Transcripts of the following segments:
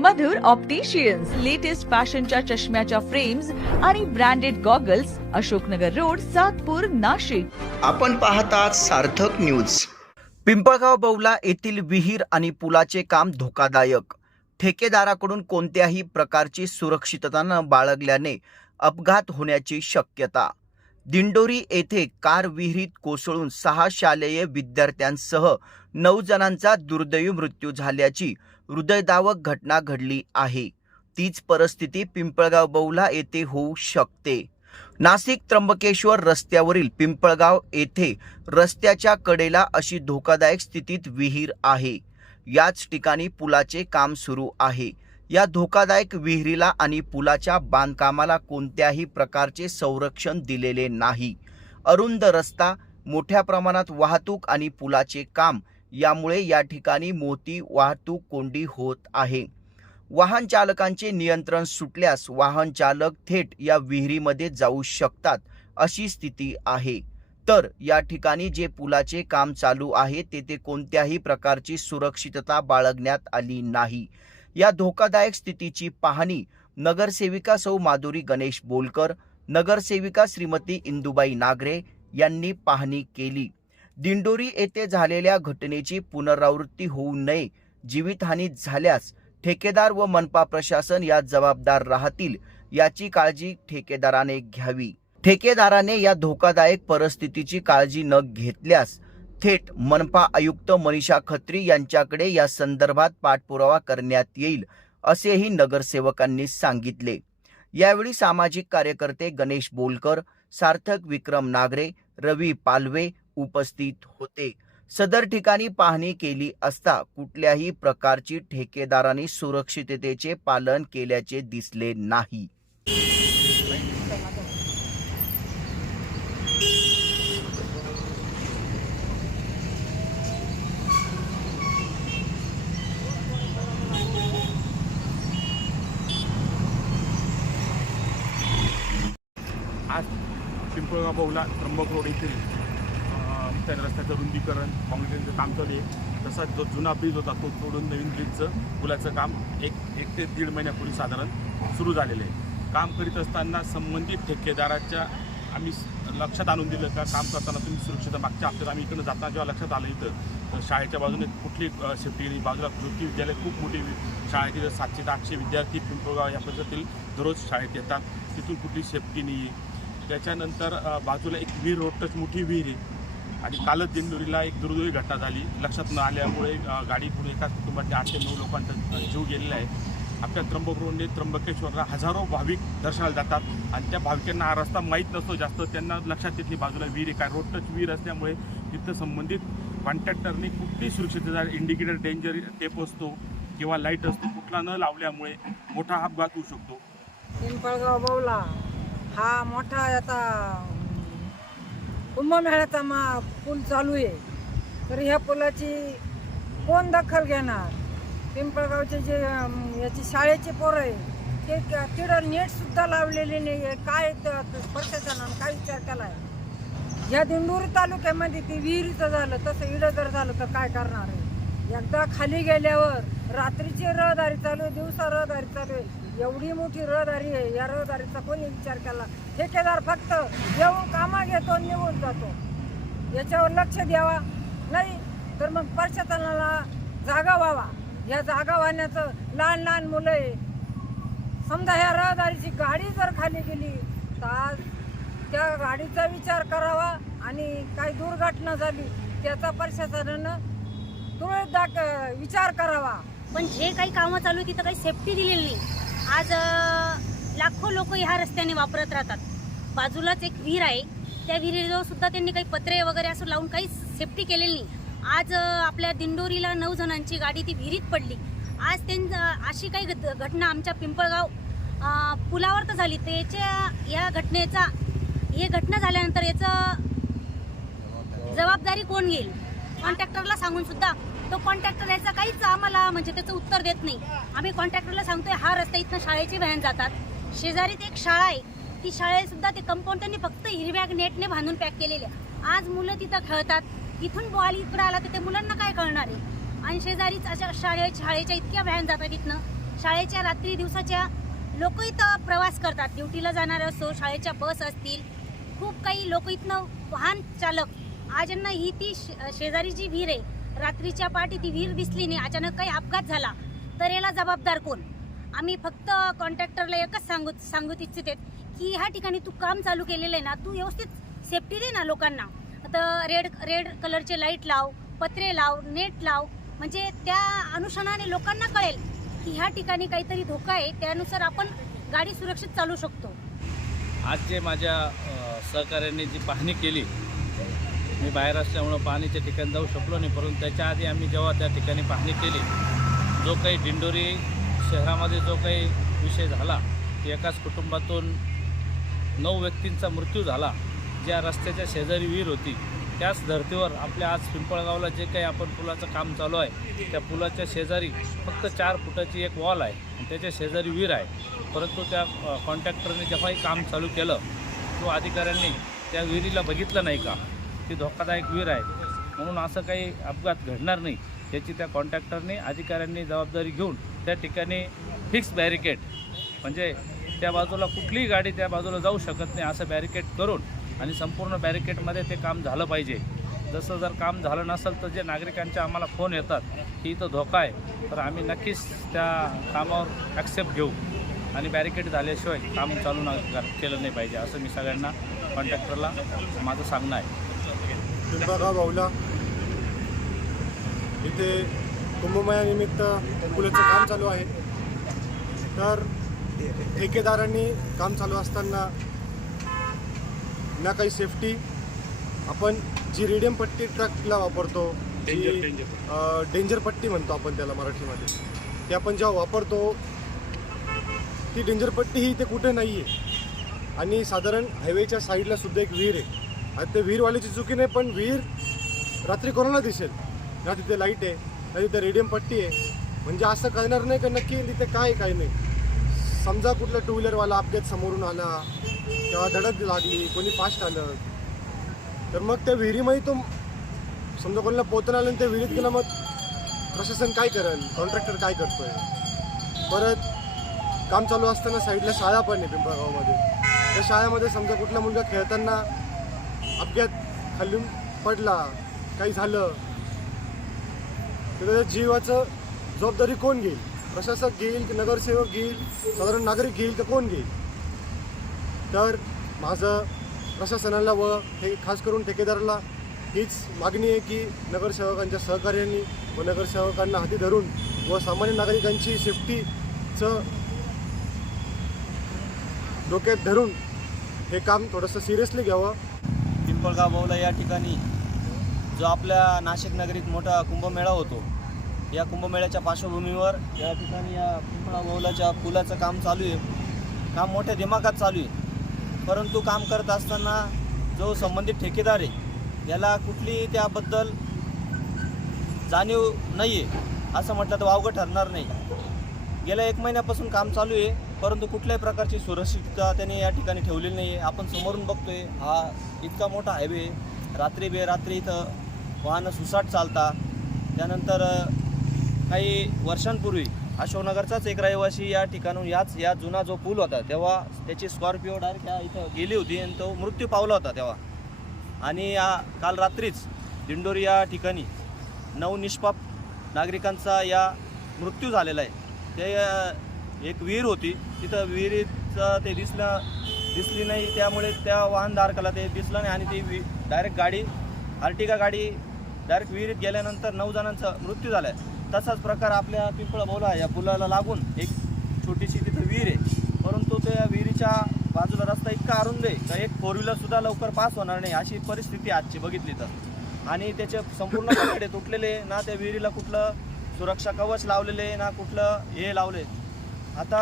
मधुर opticians latest फॅशनच्या चष्म्याच्या frames आणि branded goggles, Ashoknagar road, Satpur, Nashik. आपण पाहतात सार्थक न्यूज. पिंपळगाव बौला येथील विहीर आणि पुलाचे काम धोकादायक. ठेकेदाराकडून कोणत्याही प्रकारची सुरक्षितता न बाळगल्याने अपघात होण्याची शक्यता. दिंडोरी येथे कार विहिरीत कोसळून 6 शालेय विद्यार्थ्यांसह 9 जणांचा दुर्दैवी मृत्यू झाल्याची हृदयद्रावक घटना घडली आहे. तीच परिस्थिती पिंपळगाव बौला येथे होऊ शकते. नाशिक त्र्यंबकेश्वर रस्त्यावरील पिंपळगाव येथे रस्त्याच्या कडेला अशी धोकादायक स्थितीत विहीर आहे. याच ठिकाणी पुलाचे काम सुरू आहे. या धोकादायक विहिरीला आणि पुलाच्या बांधकामाला कोणत्याही प्रकारचे संरक्षण दिलेले नाही. अरुंद रस्ता, मोठ्या प्रमाणात वाहतूक आणि पुलाचे काम यामुळे या ठिकाणी मोठी वाहतूक कोंडी होत आहे. वाहन चालकांचे नियंत्रण सुटल्यास वाहन चालक थेट या विहिरीमध्ये जाऊ शकतात अशी स्थिती आहे. तर या ठिकाणी जे पुलाचे काम चालू आहे तेथे कोणत्याही प्रकारची सुरक्षितता बाळगण्यात आली नाही. या धोकादायक स्थितीची पाहणी नगरसेविका सौ माधुरी गणेश बोलकर, नगरसेविका श्रीमती इंदुबाई नागरे यांनी पाहणी केली. दिंडोरी येथे झालेल्या घटनेची पुनरावृत्ती होऊ नये. जीवितहानी झाल्यास ठेकेदार व मनपा प्रशासन यात जबाबदार राहतील याची काळजी ठेकेदाराने घ्यावी. ठेकेदाराने या धोकादायक परिस्थितीची काळजी न घेतल्यास थेट मनपा आयुक्त मनीषा खत्री यांच्याकडे या संदर्भात पाठपुरावा करण्यात येईल असेही नगरसेवकांनी सांगितले. यावेळी सामाजिक कार्यकर्ते गणेश बोलकर, सार्थक विक्रम नागरे, रवी पालवे उपस्थित होते. सदर ठिकाणी पाहणी केली असता कुठल्याही प्रकारची ठेकेदारांनी सुरक्षिततेचे पालन केल्याचे दिसले नाही. आज पिंपळगाव बौला त्र्यंबक रोड येथील त्या रस्त्याचं रुंदीकरण काँक्रिटीचं काम चालू आहे. तसाच जो जुना ब्रिज होता तो तोडून नवीन ब्रिजचं पुलाचं काम एक ते दीड महिन्यापूर्वी साधारण सुरू झालेलं आहे. काम करीत असताना संबंधित ठेकेदाराच्या आम्ही लक्षात आणून दिलं का काम करताना तुम्ही सुरक्षित. मागच्या हप्त्यात आम्ही इकडनं जाताना जेव्हा लक्षात आलं इथं शाळेच्या बाजूने कुठली सेफ्टी नाही, बाजूला कृती विद्यालय खूप मोठी शाळेची 700 ते 800 विद्यार्थी पिंपळगाव या परिसरातील दररोज शाळेत येतात. तिथून कुठली सेफ्टी नाही. त्याच्यानंतर बाजूला एक विहीर, रोड टच मोठी विहीर आहे आणि कालच दिंडोरीला एक दुर्दैवी घटना झाली. लक्षात न आल्यामुळे गाडी पुढे एकाच कुटुंबातल्या 8 ते 9 लोकांचा जीव गेलेला आहे. आपल्या त्र्यंबक रोडने त्र्यंबकेश्वरला हजारो भाविक दर्शनाला जातात आणि त्या भाविकांना हा रस्ता माहीत नसतो जास्त. त्यांना लक्षात येत नाही बाजूला विहीर आहे काय. रोड टच विहीर असल्यामुळे तिथं संबंधित कॉन्ट्रॅक्टरने कुठली सुरक्षितता, इंडिकेटर डेंजर टेप असतो किंवा लाईट असतो, कुठला न लावल्यामुळे मोठा अपघात होऊ शकतो. पिंपळगाव बौला हा मोठा आता कुंभमेळ्याचा पूल चालू आहे. तर ह्या पुलाची कोण दखल घेणार? पिंपळगावचे जे याची शाळेचे पोरं आहे ते तिथं नेटसुद्धा लावलेले नाही आहे. काय प्रशासनानं काय विचार केला आहे? या दिंडोरी तालुक्यामध्ये ती विहिरीचं झालं तसं इडं जर झालं तर काय करणार आहे? एकदा खाली गेल्यावर रात्रीची रहदारी चालू आहे, दिवसा रहदारी चालू आहे. एवढी मोठी रहदारी आहे, या रहदारीचा कोणी विचार केला? ठेकेदार फक्त येऊन कामा घेतो, निघून जातो. याच्यावर लक्ष द्यावा. नाही तर मग प्रशासनाला जागा व्हावा. या जागा वाहण्याचं लहान लहान मुलं आहे. समजा ह्या रहदारीची गाडी जर खाली गेली तर त्या गाडीचा विचार करावा आणि काही दुर्घटना झाली त्याचा प्रशासनानं तुरंत विचार करावा. पण जे काही कामं चालू आहे तिथं काही सेफ्टी दिलेली नाही. आज लाखो लोक ह्या रस्त्याने वापरत राहतात. बाजूलाच एक विहीर आहे, त्या विहिरीजवळ सुद्धा त्यांनी काही पत्रे वगैरे असं लावून काही सेफ्टी केलेली नाही. आज आपल्या दिंडोरीला 9 जणांची गाडी ती विहिरीत पडली. आज अशी काही घटना आमच्या पिंपळगाव पुलावर तर झाली. या घटनेचा हे घटना झाल्यानंतर याचं जबाबदारी कोण घेईल? कॉन्ट्रॅक्टरला सांगून सुद्धा तो कॉन्ट्रॅक्टर याचा काहीच आम्हाला म्हणजे त्याचं उत्तर देत नाही. आम्ही कॉन्ट्रॅक्टरला सांगतोय हा रस्ता इथनं शाळेची व्हॅन जातात, शेजारीत एक शाळा आहे, ती शाळेसुद्धा ते कंपाऊंड त्यांनी फक्त हिरव्या नेटने बांधून पॅक केलेले. आज मुलं तिथं खेळतात, इथून बॉल इकडे आला तर ते मुलांना काय कळणार आहे? आणि शेजारीच अशा शाळेच्या इतक्या व्हॅन जातात इथनं शाळेच्या रात्री दिवसाच्या लोक इथं प्रवास करतात, ड्युटीला जाणारे असो, शाळेच्या बस असतील, खूप काही लोक इथनं वाहन चालक आज यांना ही ती शेजारी जी विहीर आहे, रात्रीच्या पाठी ती विहीर दिसली नाही, अचानक काही अपघात झाला तर याला जबाबदार कोण? आम्ही फक्त कॉन्ट्रॅक्टरला एकच सांगू इच्छिते की ह्या ठिकाणी तू काम चालू केलेलं आहे ना, तू व्यवस्थित सेफ्टी दे ना लोकांना. आता रेड कलरचे लाईट लाव, पत्रे लाव, नेट लाव, म्हणजे त्या अनुषंगाने लोकांना कळेल की ह्या ठिकाणी काहीतरी धोका आहे, त्यानुसार आपण गाडी सुरक्षित चालू शकतो. आज जे माझ्या सहकार्याने जी पाहणी केली, मी बाहेर असल्यामुळं पाहणीच्या ठिकाणी जाऊ शकलो नाही, परंतु त्याच्या आधी आम्ही जेव्हा त्या ठिकाणी पाहणी केली, जो काही दिंडोरी शहरामध्ये जो काही विषय झाला, की एकाच कुटुंबातून 9 व्यक्तींचा मृत्यू झाला, ज्या रस्त्याच्या शेजारी विहीर होती, त्याच धर्तीवर आपल्या आज पिंपळगावला जे काही आपण पुलाचं काम चालू आहे, त्या पुलाच्या शेजारी फक्त 4 फुटाची एक वॉल आहे आणि त्याच्या शेजारी विहीर आहे. परंतु त्या कॉन्ट्रॅक्टरने जेव्हाही काम चालू केलं, तो अधिकाऱ्यांनी त्या विहिरीला बघितलं नाही का, ती धोकादायक विहीर आहे, म्हणून असं काही अपघात घडणार नाही याची त्या कॉन्ट्रॅक्टरने अधिकाऱ्यांनी जबाबदारी घेऊन त्या ठिकाणी फिक्स बॅरिकेड, म्हणजे त्या बाजूला कुठलीही गाडी त्या बाजूला जाऊ शकत नाही असं बॅरिकेड करून आणि संपूर्ण बॅरिकेडमध्ये ते काम झालं पाहिजे. जसं जर काम झालं नसेल तर जे नागरिकांचे आम्हाला फोन येतात की इथं धोका आहे, तर आम्ही नक्कीच त्या कामावर ॲक्सेप्ट घेऊ आणि बॅरिकेड झाल्याशिवाय काम चालू केलं नाही पाहिजे असं मी सगळ्यांना कॉन्ट्रॅक्टरला माझं सांगणं आहे. पिंपळगाव बाहुला इथे कुंभमेळ्यानिमित्त पुलाचं काम चालू आहे. तर ठेकेदारांनी काम चालू असताना ना काही सेफ्टी, आपण जी रेडियम पट्टी ट्रकला वापरतो, डेंजर पट्टी म्हणतो आपण त्याला मराठीमध्ये, ते आपण जेव्हा वापरतो ती डेंजर पट्टी ही इथे कुठे नाही आहे. आणि साधारण हायवेच्या साईडला सुद्धा एक विहीर आहे. आता ते विहीरवाल्याची चुकी नाही, पण विहीर रात्री कोणाला दिसेल ना, तिथे लाईट आहे ना तिथे रेडियम पट्टी आहे, म्हणजे असं कळणार नाही का नक्की तिथे काय नाही. समजा कुठला 2 व्हीलरवाला अपघात समोरून आला किंवा धडक लागली, कोणी फास्ट आलं, तर मग त्या विहिरीमध्ये तो समजा कोणाला पोहताना आलं आणि त्या विहिरीत गेला, मग प्रशासन काय करेल, कॉन्ट्रॅक्टर काय करतोय. परत काम चालू असताना साईडला शाळा पण आहे पिंपळगावमध्ये, त्या शाळेमध्ये समजा कुठला मुलगा खेळताना अपघात खालून पडला, काही झालं तर त्याच्या जीवाचं जबाबदारी कोण घेईल? प्रशासक घेईल की नगरसेवक घेईल, साधारण नागरिक घेईल तर कोण घेईल? तर माझं प्रशासनाला व हे खास करून ठेकेदाराला हीच मागणी आहे की नगरसेवकांच्या सहकार्याने व नगरसेवकांना हाती धरून व सामान्य नागरिकांची सेफ्टीचं डोक्यात धरून हे काम थोडंसं सिरियसली घ्यावं. पिंपळगाव बाहुला या ठिकाणी जो आपल्या नाशिक नगरीत मोठा कुंभमेळा होतो, या कुंभमेळ्याच्या पार्श्वभूमीवर या ठिकाणी या पिंपळगाव बाहुलाच्या पुलाचं काम चालू आहे. काम मोठ्या दिमागात चालू आहे, परंतु काम करत असताना जो संबंधित ठेकेदार आहे याला कुठली त्याबद्दल जाणीव नाही आहे असं म्हटलं तर वावगं ठरणार नाही. गेल्या 1 महिन्यापासून काम चालू आहे, परंतु कुठल्याही प्रकारची सुरक्षितता त्यांनी या ठिकाणी ठेवलेली नाही आहे. आपण समोरून बघतोय, हा इतका मोठा हायवे, रात्री बेरात्री इथं वाहनं सुसाट चालता. त्यानंतर काही वर्षांपूर्वी अशोकनगरचाच एक रहिवासी या ठिकाणून या जुना जो पूल होता तेव्हा त्याची स्कॉर्पिओ डायरेक्ट इथं गेली होती आणि तो मृत्यू पावला होता तेव्हा. आणि काल रात्रीच दिंडोरी या ठिकाणी 9 निष्पाप नागरिकांचा या मृत्यू झालेला आहे. ते एक विहीर होती, तिथं विहिरीचं ते दिसली नाही, त्यामुळे त्या वाहनधारकाला ते दिसलं नाही आणि ती डायरेक्ट गाडी आर्टिगा गाडी डायरेक्ट विहिरीत गेल्यानंतर 9 जणांचा मृत्यू झाला आहे. तसाच प्रकार आपल्या पिंपळगाव बाहुला या पुलाला लागून एक छोटीशी तिथं विहीर आहे, परंतु त्या विहिरीच्या बाजूला रस्ता इतका अरुंद आहे तर एक 4 व्हीलरसुद्धा लवकर पास होणार नाही अशी परिस्थिती आजची बघितली तर. आणि त्याचे संपूर्ण कपडे तुटलेले, ना त्या विहिरीला कुठलं सुरक्षा कवच लावलेले ना कुठलं हे लावले. आता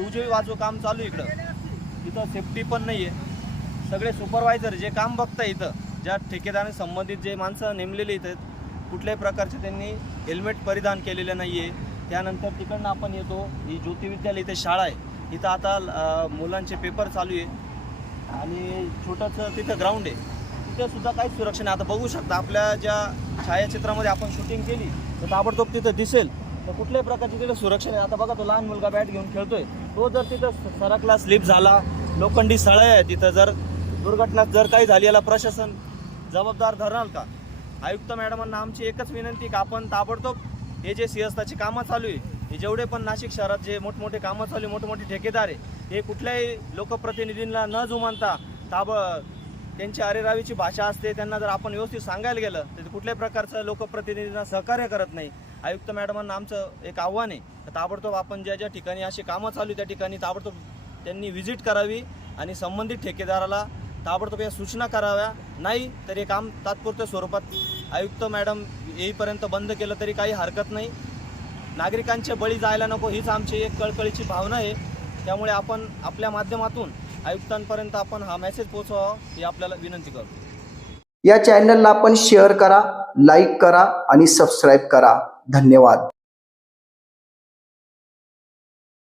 उजवी बाजू काम चालू आहे इथं सेफ्टी पण नाही आहे. सगळे सुपरवायझर जे काम बघता इथं, ज्या ठेकेदाराने संबंधित जे माणसं नेमलेली इथं, कुठल्याही प्रकारचे त्यांनी हेल्मेट परिधान केलेले नाही आहे. त्यानंतर तिकडनं आपण येतो, ही ज्योती विद्यालय इथे शाळा आहे, इथं आता मुलांचे पेपर चालू आहे आणि छोटंसं तिथं ग्राउंड आहे, तिथंसुद्धा काहीच सुरक्षा नाही. आता बघू शकता आपल्या ज्या छायाचित्रामध्ये आपण शूटिंग केली तर ताबडतोब तिथं दिसेल तर कुठल्याही प्रकारची तिथे सुरक्षा नाही. आता बघा तो लहान मुलगा बॅट घेऊन खेळतोय, तो जर तिथं सरकला, स्लिप झाला, लोखंडी सळई आहे तिथं, जर दुर्घटना जर काही झाली याला प्रशासन जबाबदार धरणार का? आयुक्त मॅडमांना आमची एकच विनंती की आपण ताबडतोब हे जे सिंहस्थाची कामं चालू आहे, हे जेवढे पण नाशिक शहरात जे मोठमोठे कामं चालू आहे, मोठमोठे ठेकेदार आहे, हे कुठल्याही लोकप्रतिनिधींना न जुमानता त्यांची अरेरावीची भाषा असते, त्यांना जर आपण व्यवस्थित सांगायला गेलं तर कुठल्याही प्रकारचं लोकप्रतिनिधींना सहकार्य करत नाही. आयुक्त मॅडमांना आमचं एक आव्हान आहे, ताबडतोब आपण ज्या ज्या ठिकाणी अशी कामं चालू आहे त्या ठिकाणी ताबडतोब त्यांनी व्हिजिट करावी आणि संबंधित ठेकेदाराला ताबडतोब या सूचना कराव्या. नाही तर हे काम तात्पुरत्या स्वरूपात आयुक्त मॅडम येईपर्यंत बंद केलं तरी काही हरकत नाही. नागरिकांचे बळी जायला नको हीच आमची एक कळकळीची भावना आहे. त्यामुळे आपण आपल्या माध्यमातून आयुक्तांपर्यंत आपण हा मेसेज पोहोचवावा ही आपल्याला विनंती करतो. या चॅनलला आपण शेअर करा, लाईक करा आणि सबस्क्राईब करा. धन्यवाद.